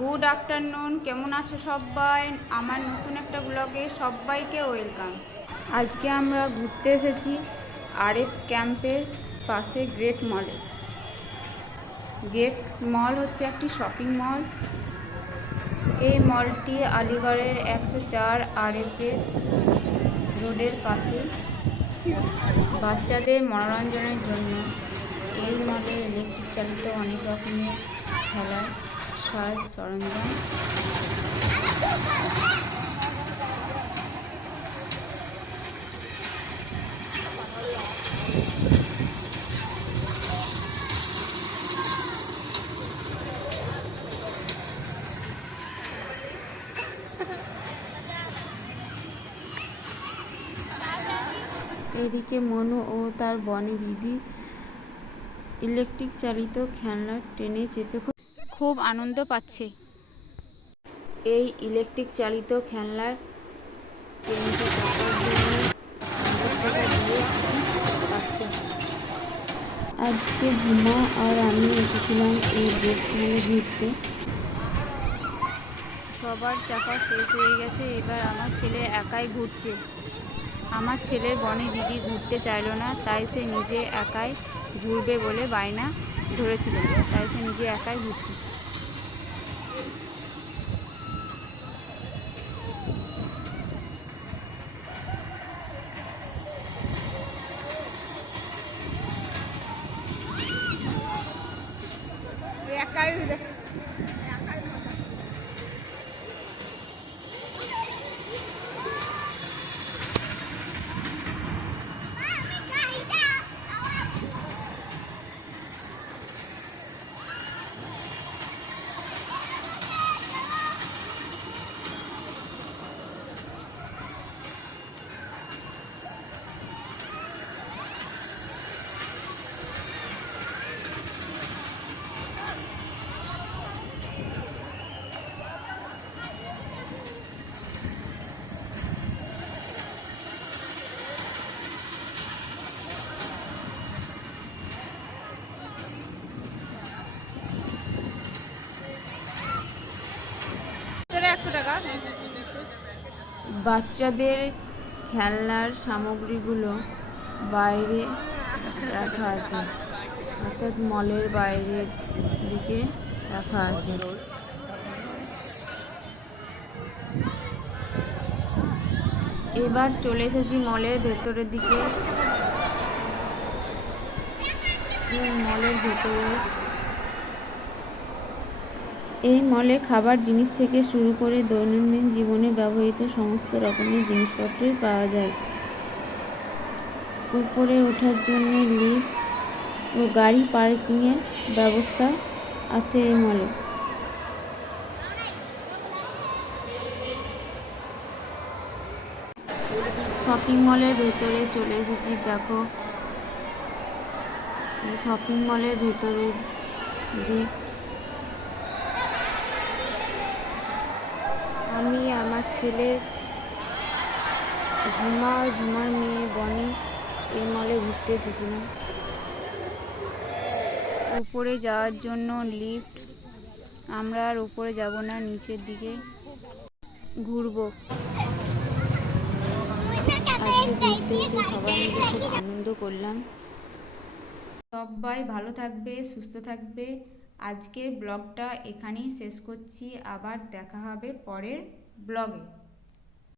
Good afternoon কেমন আছো সবাই? আমার নতুন একটা ব্লগে সবাইকে ওয়েলকাম আজকে আমরা ঘুরতে এসেছি আরএফ ক্যাম্পের পাশে গ্রেট মলে গ্রেট মল হচ্ছে একটি শপিং মল এই মলটি আলিগড়ের একশো চার আরএফের রোডের পাশে। বাচ্চাদের মনোরঞ্জনের জন্য এই মলে ইলেকট্রিক চালিত অনেক রকমের খেলার সাজ সরঞ্জাম এদিকে মনু ও তার বনি দিদি ইলেকট্রিক চালিত খেলনার ট্রেনে চেপে খুব আনন্দ পাচ্ছে। এই ইলেকট্রিক চালিত খেলনার ট্রেনটি জন্য। আজকে ঝুমা আর আমি এসেছিলাম এই ডেটগুলো ঘুরতে। সবার চাকা শেষ হয়ে গেছে এবার আমার ছেলে একাই ঘুরছে। আমার ছেলের বনে দিদি ঘুরতে চাইলো না তাই সে নিজে একাই ঘুরবে বলে বায়না ধরেছিল। তাই সে নিজে একাই ঘুরছে। একশো বাচ্চাদের খেলনার সামগ্রীগুলো বাইরে রাখা আছে। অর্থাৎ মলের বাইরের দিকে রাখা আছে। এবার চলে এসেছি মলের ভেতরের দিকে। মলের ভেতরে এই মলে খাবার জিনিস থেকে শুরু করে দৈনন্দিন জীবনে ব্যবহৃত সমস্ত রকমের জিনিসপত্রই পাওয়া যায়। উপরে ওঠার জন্য লিফট ও গাড়ি পার্কিংয়ের ব্যবস্থা আছে এই মলে। শপিং মলের ভেতরে চলে এসেছি, দেখো। শপিং মলের ভেতরের দিক আমি, আমার ছেলে, ঝুমা, ঝুমার মেয়ে বনি এই মলে ঘুরতে এসেছিলাম। উপরে যাওয়ার জন্য লিফট, আমরা আর উপরে যাব না, নিচের দিকে ঘুরবো। আজকে ঘুরতে এসে সবাই মিলে খুব আনন্দ করলাম। সবাই ভালো থাকবে, সুস্থ থাকবে। আজকের ব্লগটা এখানেই শেষ করছি। আবার দেখা হবে পরের ব্লগে।